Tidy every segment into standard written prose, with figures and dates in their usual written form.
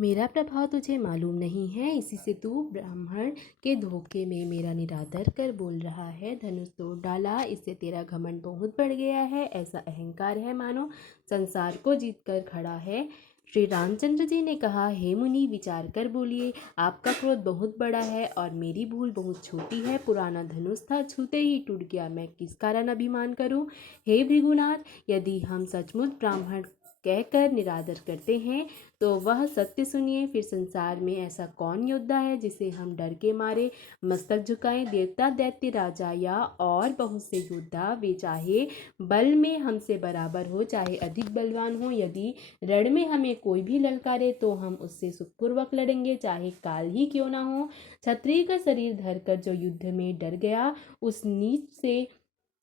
मेरा प्रभाव तुझे मालूम नहीं है, इसी से तू ब्राह्मण के धोखे में मेरा निरादर कर बोल रहा है। धनुष तोड़ डाला, इससे तेरा घमंड बहुत बढ़ गया है। ऐसा अहंकार है मानो संसार को जीत कर खड़ा है। श्री रामचंद्र जी ने कहा, हे मुनि, विचार कर बोलिए। आपका क्रोध बहुत बड़ा है और मेरी भूल बहुत छोटी है। पुराना धनुष था, छूते ही टूट गया, मैं किस कारण अभिमान करूं। हे भृगुनाथ, यदि हम सचमुच ब्राह्मण कहकर निरादर करते हैं तो वह सत्य सुनिए। फिर संसार में ऐसा कौन योद्धा है जिसे हम डर के मारे मस्तक झुकाएं। देवता, दैत्य, राजा या और बहुत से योद्धा, वे चाहे बल में हमसे बराबर हो, चाहे अधिक बलवान हो, यदि रण में हमें कोई भी ललकारे तो हम उससे सुखपूर्वक लड़ेंगे, चाहे काल ही क्यों ना हो। क्षत्रिय का शरीर धरकर जो युद्ध में डर गया, उस नीच से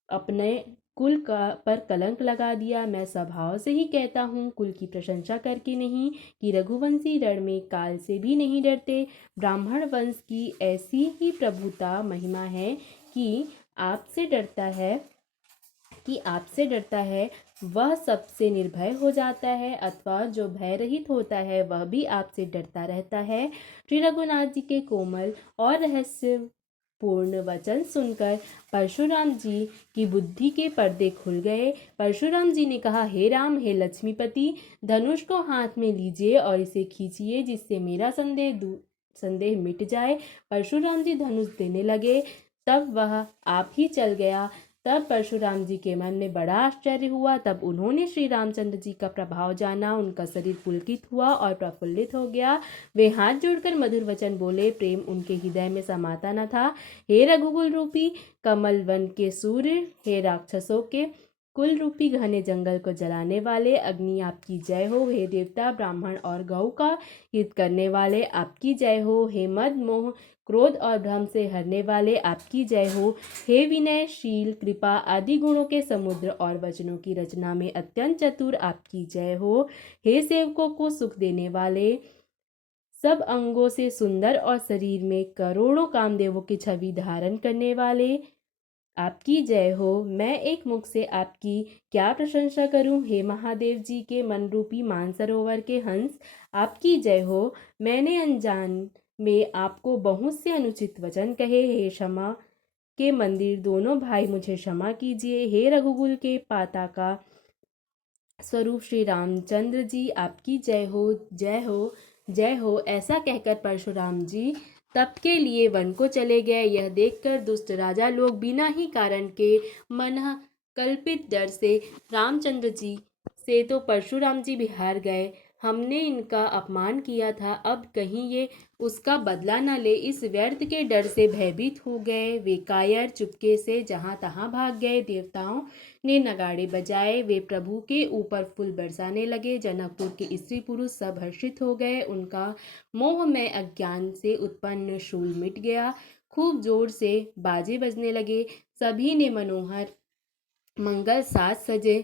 अपने कुल का पर कलंक लगा दिया। मैं स्वभाव से ही कहता हूँ, कुल की प्रशंसा करके नहीं, कि रघुवंशी रण में काल से भी नहीं डरते। ब्राह्मण वंश की ऐसी ही प्रभुता महिमा है कि आपसे डरता है वह सबसे निर्भय हो जाता है, अथवा जो भय रहित होता है वह भी आपसे डरता रहता है। श्री रघुनाथ जी के कोमल और रहस्य पूर्ण वचन सुनकर परशुराम जी की बुद्धि के पर्दे खुल गए। परशुराम जी ने कहा, हे राम, हे लक्ष्मीपति, धनुष को हाथ में लीजिए और इसे खींचिए, जिससे मेरा संदेह मिट जाए। परशुराम जी धनुष देने लगे, तब वह आप ही चल गया। तब परशुराम जी के मन में बड़ा आश्चर्य हुआ। तब उन्होंने श्री रामचंद्र जी का प्रभाव जाना, उनका शरीर पुलकित हुआ और प्रफुल्लित हो गया। वे हाथ जोड़कर मधुर वचन बोले, प्रेम उनके हृदय में समाता न था। हे रघुकुल रूपी कमल वन के सूर्य, हे राक्षसों के कुल रूपी घने जंगल को जलाने वाले अग्नि, आपकी जय हो। हे देवता, ब्राह्मण और गौ का हित करने वाले, आपकी जय हो। हे मद, मोह, क्रोध और भ्रम से हरने वाले, आपकी जय हो। हे विनय, शील, कृपा आदि गुणों के समुद्र और वचनों की रचना में अत्यंत चतुर, आपकी जय हो। हे सेवकों को सुख देने वाले, सब अंगों से सुंदर और शरीर में करोड़ों कामदेवों की छवि धारण करने वाले, आपकी जय हो। मैं एक मुख से आपकी क्या प्रशंसा करूं। हे महादेव जी के मन रूपी मानसरोवर के हंस, आपकी जय हो। मैंने अनजान में आपको बहुत से अनुचित वचन कहे। हे क्षमा के मंदिर, दोनों भाई, मुझे क्षमा कीजिए। हे रघुकुल के पाता का स्वरूप श्री रामचंद्र जी, आपकी जय हो, जय हो, जय हो। ऐसा कहकर परशुराम जी तप के लिए वन को चले गए। यह देखकर दुष्ट राजा लोग बिना ही कारण के मन कल्पित डर से रामचंद्र जी से तो परशुराम जी बिहार गए। हमने इनका अपमान किया था, अब कहीं ये उसका बदला न ले, इस व्यर्थ के डर से भयभीत हो गए। वे कायर चुपके से जहां तहां भाग गए। देवताओं ने नगाड़े बजाए, वे प्रभु के ऊपर फूल बरसाने लगे। जनकपुर के स्त्री पुरुष सब हर्षित हो गए, उनका मोह में अज्ञान से उत्पन्न शूल मिट गया। खूब जोर से बाजे बजने लगे, सभी ने मनोहर मंगल साज सजे,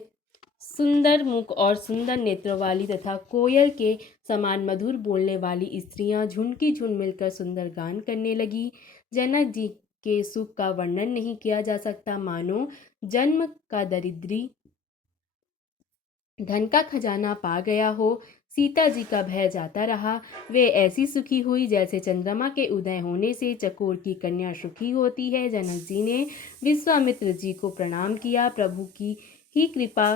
सुंदर मुख और सुंदर नेत्रों वाली तथा कोयल के समान मधुर बोलने वाली स्त्रियां झुंड की झुंड मिलकर सुंदर गान करने लगी। जनक जी के सुख का वर्णन नहीं किया जा सकता, मानो जन्म का दरिद्री धन का खजाना पा गया हो। सीता जी का भय जाता रहा, वे ऐसी सुखी हुई जैसे चंद्रमा के उदय होने से चकोर की कन्या सुखी होती है। जनक जी ने विश्वामित्र जी को प्रणाम किया। प्रभु की ही कृपा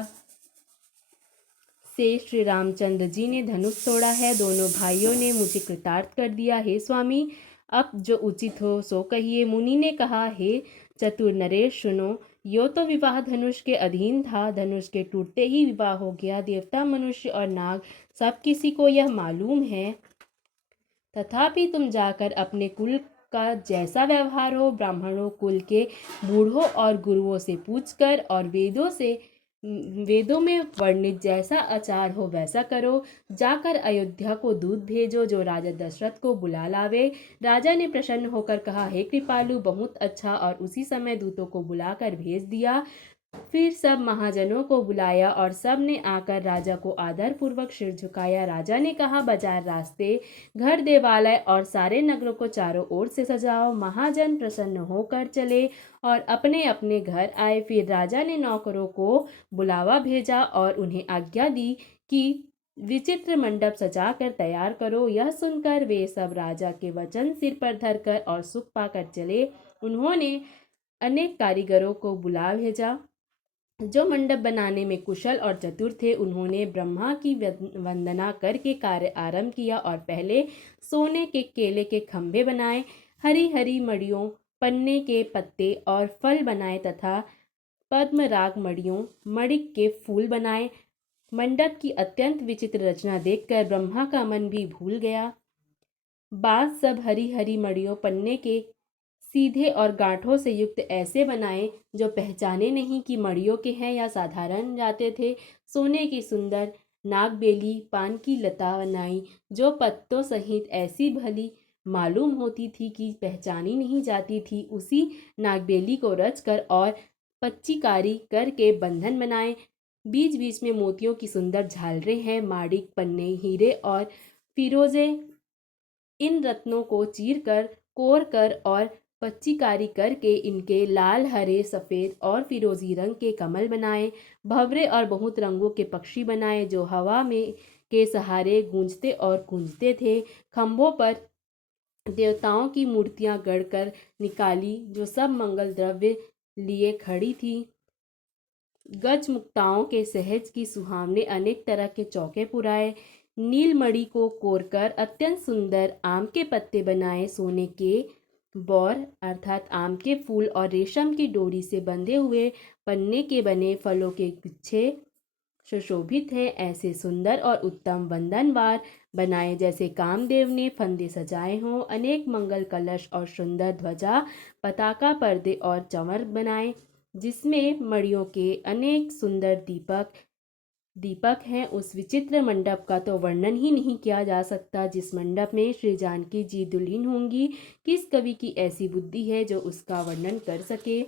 से श्री रामचंद्र जी ने धनुष तोड़ा है, दोनों भाइयों ने मुझे कृतार्थ कर दिया। हे स्वामी, अब जो उचित हो सो कहिए। मुनि ने कहा, हे चतुर नरेश, सुनो। यो तो विवाह धनुष के अधीन था, धनुष के टूटते ही विवाह हो गया। देवता, मनुष्य और नाग सब किसी को यह मालूम है, तथापि तुम जाकर अपने कुल का जैसा व्यवहार हो, ब्राह्मणों कुल के बूढ़ों और गुरुओं से पूछकर, और वेदों में वर्णित जैसा आचार हो वैसा करो। जाकर अयोध्या को दूत भेजो, जो राजा दशरथ को बुला लावे। राजा ने प्रसन्न होकर कहा, हे कृपालु, बहुत अच्छा। और उसी समय दूतों को बुलाकर भेज दिया। फिर सब महाजनों को बुलाया और सब ने आकर राजा को आदर पूर्वक सिर झुकाया। राजा ने कहा, बाजार, रास्ते, घर, देवालय और सारे नगरों को चारों ओर से सजाओ। महाजन प्रसन्न होकर चले और अपने अपने घर आए। फिर राजा ने नौकरों को बुलावा भेजा और उन्हें आज्ञा दी कि विचित्र मंडप सजाकर तैयार करो। यह सुनकर वे सब राजा के वचन सिर पर धरकर और सुख पाकर चले। उन्होंने अनेक कारीगरों को बुला भेजा जो मंडप बनाने में कुशल और चतुर थे। उन्होंने ब्रह्मा की वंदना करके कार्य आरंभ किया और पहले सोने के केले के खंभे बनाए, हरी हरी मड़ियों, पन्ने के पत्ते और फल बनाए तथा पद्मराग मड़ियों, मणिक के फूल बनाए। मंडप की अत्यंत विचित्र रचना देखकर ब्रह्मा का मन भी भूल गया। बांस सब हरी हरी मड़ियों, पन्ने के सीधे और गांठों से युक्त ऐसे बनाए जो पहचाने नहीं कि मड़ियों के हैं या साधारण जाते थे। सोने की सुंदर नागबेली, पान की लता बनाई जो पत्तों सहित ऐसी भली मालूम होती थी कि पहचानी नहीं जाती थी। उसी नागबेली को रचकर और पच्चीकारी करके बंधन बनाए। बीच बीच में मोतियों की सुंदर झालरें हैं। माणिक, पन्ने, हीरे और फिरोजे इन रत्नों को चीर कर, कोर कर और पच्चीकारी करके इनके लाल, हरे, सफ़ेद और फिरोजी रंग के कमल बनाए। भंवरे और बहुत रंगों के पक्षी बनाए जो हवा में के सहारे गूंजते और गूंजते थे। खंभों पर देवताओं की मूर्तियां गढ़कर निकाली जो सब मंगल द्रव्य लिए खड़ी थी। गज मुक्ताओं के सहज की सुहावने अनेक तरह के चौके पुराए। नीलमणि को कोरकर अत्यंत सुंदर आम के पत्ते बनाए। सोने के बौर अर्थात आम के फूल और रेशम की डोरी से बंधे हुए पन्ने के बने फलों के गुच्छे सुशोभित हैं। ऐसे सुंदर और उत्तम वंदनवार बनाए जैसे कामदेव ने फंदे सजाए हों। अनेक मंगल कलश और सुंदर ध्वजा, पताका, पर्दे और चंवर बनाए जिसमें मणियों के अनेक सुंदर दीपक हैं। उस विचित्र मंडप का तो वर्णन ही नहीं किया जा सकता जिस मंडप में श्री जानकी जी दुल्हन होंगी। किस कवि की ऐसी बुद्धि है जो उसका वर्णन कर सके।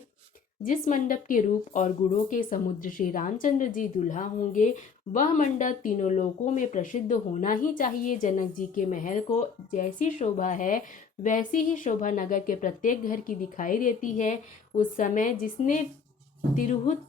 जिस मंडप के रूप और गुणों के समुद्र श्री रामचंद्र जी दुल्हा होंगे वह मंडप तीनों लोकों में प्रसिद्ध होना ही चाहिए। जनक जी के महल को जैसी शोभा है वैसी ही शोभा नगर के प्रत्येक घर की दिखाई देती है। उस समय जिसने तिरहुत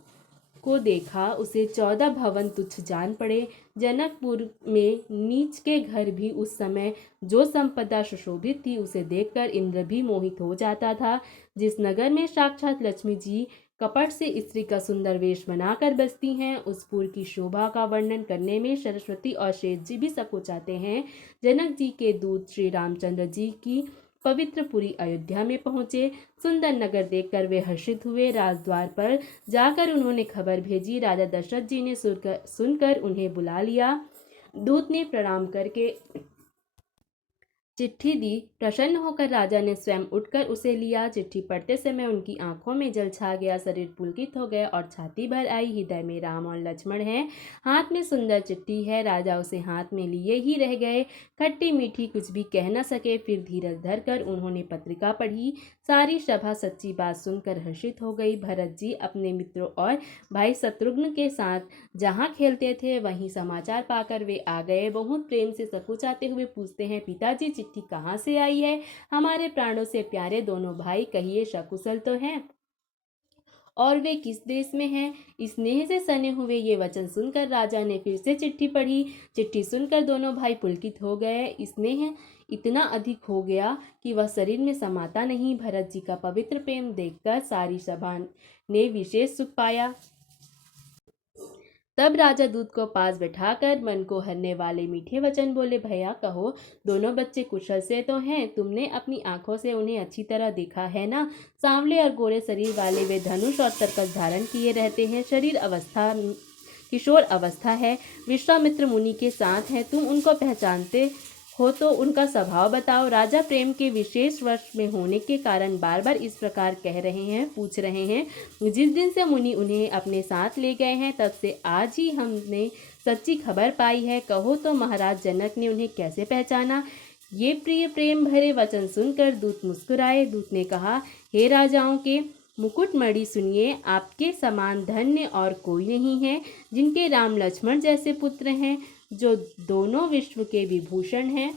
को देखा उसे 14 भवन तुच्छ जान पड़े। जनकपुर में नीच के घर भी उस समय जो संपदा सुशोभित थी उसे देखकर इंद्र भी मोहित हो जाता था। जिस नगर में साक्षात लक्ष्मी जी कपट से स्त्री का सुंदर वेश बनाकर बसती हैं उस पुर की शोभा का वर्णन करने में सरस्वती और शेष जी भी सकोचाते हैं। जनक जी के दूत श्री रामचंद्र जी की पवित्र पुरी अयोध्या में पहुँचे। सुंदर नगर देखकर वे हर्षित हुए। राजद्वार पर जाकर उन्होंने खबर भेजी। राजा दशरथ जी ने सुनकर उन्हें बुला लिया। दूत ने प्रणाम करके चिट्ठी दी। प्रसन्न होकर राजा ने स्वयं उठकर उसे लिया। चिट्ठी पढ़ते समय उनकी आंखों में जल छा गया, शरीर पुलकित हो गया और छाती भर आई। हृदय में राम और लक्ष्मण हैं, हाथ में सुंदर चिट्ठी है। राजा उसे हाथ में लिए ही रह गए, खट्टी मीठी कुछ भी कह न सके। फिर धीरज धरकर उन्होंने पत्रिका पढ़ी। सारी सभा सच्ची बात सुनकर हर्षित हो गई। भरत जी अपने मित्रों और भाई शत्रुघ्न के साथ जहाँ खेलते थे वहीं समाचार पाकर वे आ गए। बहुत प्रेम से सकुचाते हुए पूछते हैं, पिताजी चिट्ठी कहाँ से आई है? हमारे प्राणों से प्यारे दोनों भाई, कहिए सकुशल तो हैं और वे किस देश में हैं? स्नेह से सने हुए ये वचन सुनकर राजा ने फिर से चिट्ठी पढ़ी। चिट्ठी सुनकर दोनों भाई पुलकित हो गए। स्नेह इतना अधिक हो गया कि वह शरीर में समाता नहीं। भरत जी का पवित्र प्रेम देखकर सारी सभा ने विशेष सुख पाया। तब राजा दूत को पास बैठाकर मन को हरने वाले मीठे वचन बोले, भैया कहो, दोनों बच्चे कुशल से तो हैं? तुमने अपनी आंखों से उन्हें अच्छी तरह देखा है ना? सांवले और गोरे शरीर वाले वे धनुष और तरकस धारण किए रहते हैं। शरीर अवस्था किशोर अवस्था है। विश्वामित्र मुनि के साथ हैं। तुम उनको पहचानते हो तो उनका स्वभाव बताओ। राजा प्रेम के विशेष वर्ष में होने के कारण बार बार इस प्रकार पूछ रहे हैं। जिस दिन से मुनि उन्हें अपने साथ ले गए हैं तब से आज ही हमने सच्ची खबर पाई है। कहो तो महाराज जनक ने उन्हें कैसे पहचाना? ये प्रिय प्रेम भरे वचन सुनकर दूत मुस्कुराए। दूत ने कहा, हे राजाओं के मुकुटमणि, सुनिए, आपके समान धन्य और कोई नहीं है। जिनके राम लक्ष्मण जैसे पुत्र हैं, जो दोनों विश्व के विभूषण हैं।